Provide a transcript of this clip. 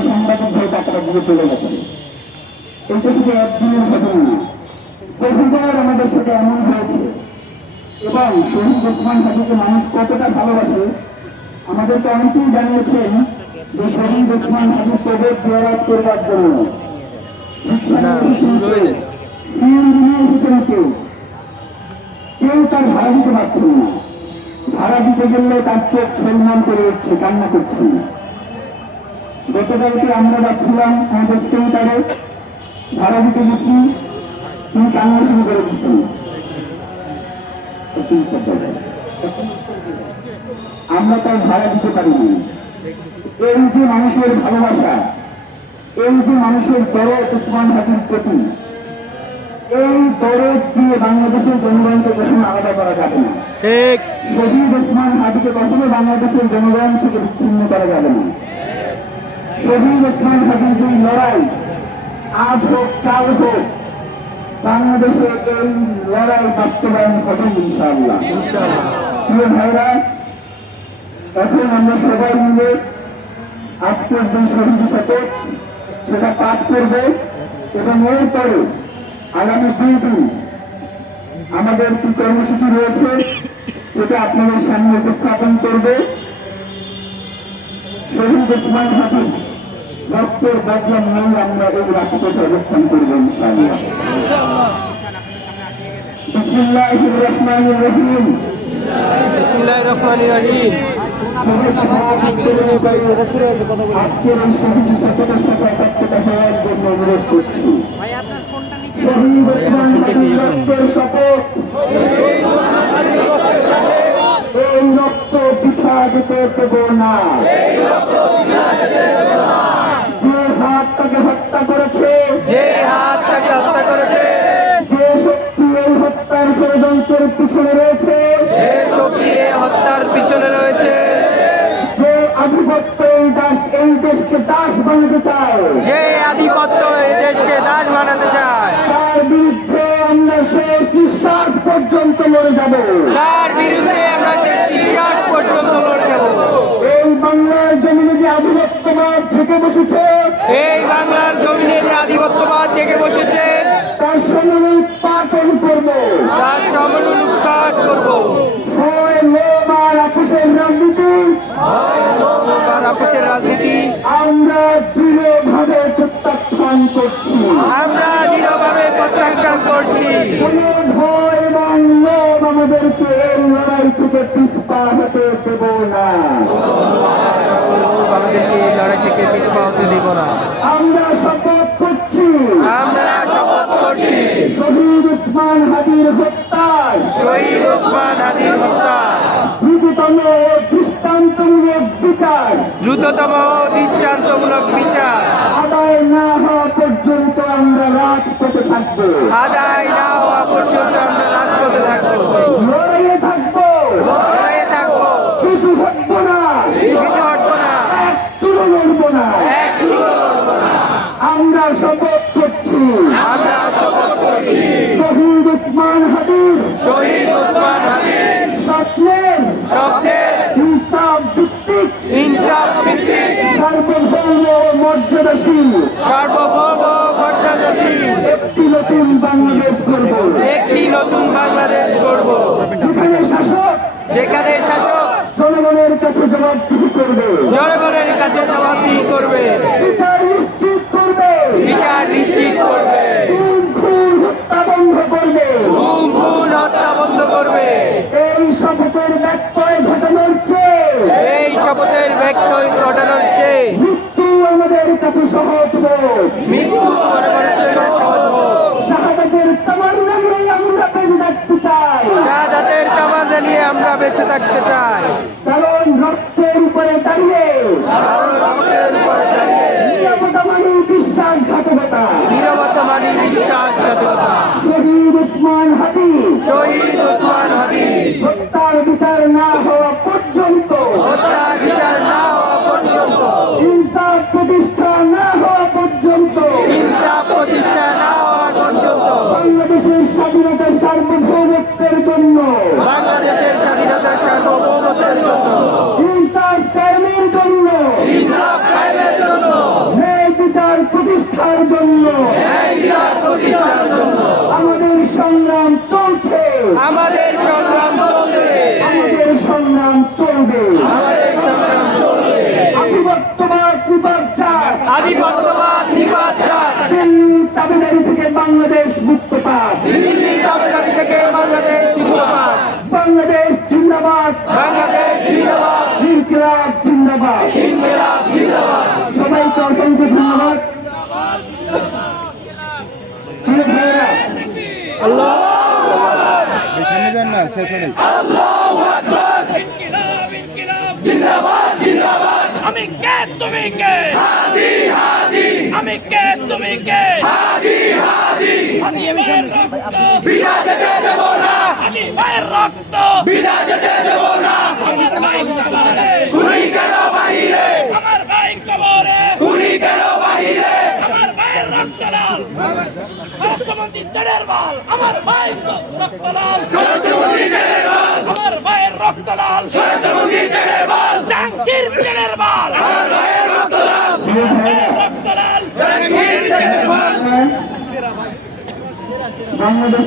সাংবাদিক টাকাটা দিয়ে চলে এটা শুধু একদিনের ঘটনা না বহুবার আমাদের সাথে এমন হয়েছে এবং শহীদ ওসমান হাজিকে মানুষ কতটা ভালোবাসে জানিয়েছেন যে শহীদ ওসমান কবে করবার জন্য কেউ, কেউ তার ভাড়া দিতে পারছেন না ভাড়া দিতে গেলে তার চোখ ছলমান করে উঠছে কান্না করছেন গতকালকে আমরা যাচ্ছিলাম আমাদের সেন্টারে ভাড়া দিতে গেছি তিনি কান্না শুরু করে দিচ্ছেন আমরা তার ভাড়া দিতে পারিনি। এই যে মানুষের ভালোবাসা এই যে মানুষের দরদ উসমান হাজির প্রতি এই দরদ দিয়ে বাংলাদেশের জনগণকে কখনো আলাদা করা যাবে না। ঠিক। শহীদ ওসমান হাজিকে কখনো বাংলাদেশের জনগণ থেকে বিচ্ছিন্ন করা যাবে না। শহীদ ওসমান হাজির যে লড়াই আজ হোক, কাল হোক বাংলাদেশে এই লড়াই বাস্তবায়ন হবে ইনশাআল্লাহ। প্রিয় ভাইরা, এখন আমরা সবাই মিলে আজকের যে শহীদ শতক সেটা পাঠ করবে এবং এরপরে আগামী দুই দিন আমাদের কি কর্মসূচি রয়েছে, সেটা আপনাদের সামনে উপস্থাপন করবে। শহীদ ওসমান হাজির রক্তের বদলাম নিয়ে আমরা এই রাজপথে অবস্থান করব ইনশাআল্লাহ। বিসমিল্লাহির রহমানির রহিম। বিসমিল্লাহির রহমানির রহিম। আজকের এই শহীদ শতকের সাথে একাত্মতা হওয়ার জন্য অনুরোধ করছি। শহীদ ওসমান রক্তের শপথ। এই রক্ত পিঠা দিতে দেব না। লড়ে যাব। তার বিরুদ্ধে আমরা পর্যন্ত এই বাংলার জমিনে যে আধিপত্যবাদ ঝেঁকে বসেছে এই বাংলার জমিনে যে আধিপত্যবাদ জেগে বসেছে তার সামনে পাটন করব। তার সমনুল কাজ করব। ভয় লোভ আর আপুসের রাজনীতি। আর আপোষের রাজনীতি। আমরা দৃঢ়ভাবে প্রত্যাখ্যান করছি আমরা দৃঢ়ভাবে প্রত্যাখ্যান করছি কোনো ভয় এবং লোভ আমাদেরকে এই লড়াই থেকে পিছপা হতে দেব না আমাদেরকে এই লড়াই থেকে পিছপা হতে দেব না আমরা শপথ করছি আমরা শপথ করছি শহীদ উসমান হাজির হত্যায় শহীদ ওসমান হাদির হত্যা দ্রুততম ও দৃষ্টান্তমূলক বিচার দ্রুততম দৃষ্টান্তমূলক বিচার। আদায় না হওয়া পর্যন্ত আমরা রাজপথে থাকব। আদায় না হওয়া পর্যন্ত আমরা রাজপথে থাকব লড়াইয়ে থাকব লড়াইয়ে থাকব কিছু থাকব না কিছু হটবো না এক চুলো লড়বো না এক চুলো লড়বো না। আমরা শপথ করছি আমরা শপথ করছি শহীদ উসমান হাদির শহীদ ওসমান হাদির স্বপ্নের স্বপ্নের ইনসাফ ভিত্তিক ইনসাফ ভিত্তিক সার্বভৌম ও মর্যাদাশীল সার্বভৌম একটি নতুন বাংলাদেশ করব একটি নতুন বাংলাদেশ গড়ব। যেখানে শাসক যেখানে শাসক জনগণের কাছে জবাবদিহি করবে। জনগণের কাছে জবাবদিহি করবে। বিচার নিশ্চিত করবে। বিচার নিশ্চিত করবে। খুন খুন হত্যা বন্ধ করবে। হত্যা বন্ধ করবে। এই শপথের ব্যত্যয় ঘটানোর চেয়ে এই শপথের ব্যক্ত conmigo? বিচার প্রতিষ্ঠার জন্য। আমাদের সংগ্রাম চলছে। আমাদের সংগ্রাম চলছে। আমাদের সংগ্রাম চলবে। আধিপত্যবাদ বিপর্যয় আধিপত্যবাদ থেকে বাংলাদেশ মুক্ত পাক। দিল্লি দাবিদারি থেকে বাংলাদেশ বাংলাদেশ জিন্দাবাদ। বাংলাদেশ জিন্দাবাদ ইনকিলাব জিন্দাবাদ ইনকিলাব জিন্দাবাদ সবাইকে অসংখ্য ধন্যবাদ প্রিয় ভাইয়েরা, আমি কে তুমি কে? হাদি হাদি। আমি কে তুমি কে? হাদি হাদি। আমি রক্ত বিনা যেতে দেব না। আমি মায়ের রক্ত। বিনা যেতে দেব না। আমার ভাই খুনি কেন বাহিরে আমার ভাই কবরে খুনি কেন বাহিরে আমার ভাইয়ের রক্ত লাল স্বরাষ্ট্রমন্ত্রী বাল আমার ভাই রক্ত লাল আমার ভাইয়ের রক্ত লাল জাহাঙ্গীর জেনের বাল। রক্ত লাল লাল বাংলাদেশ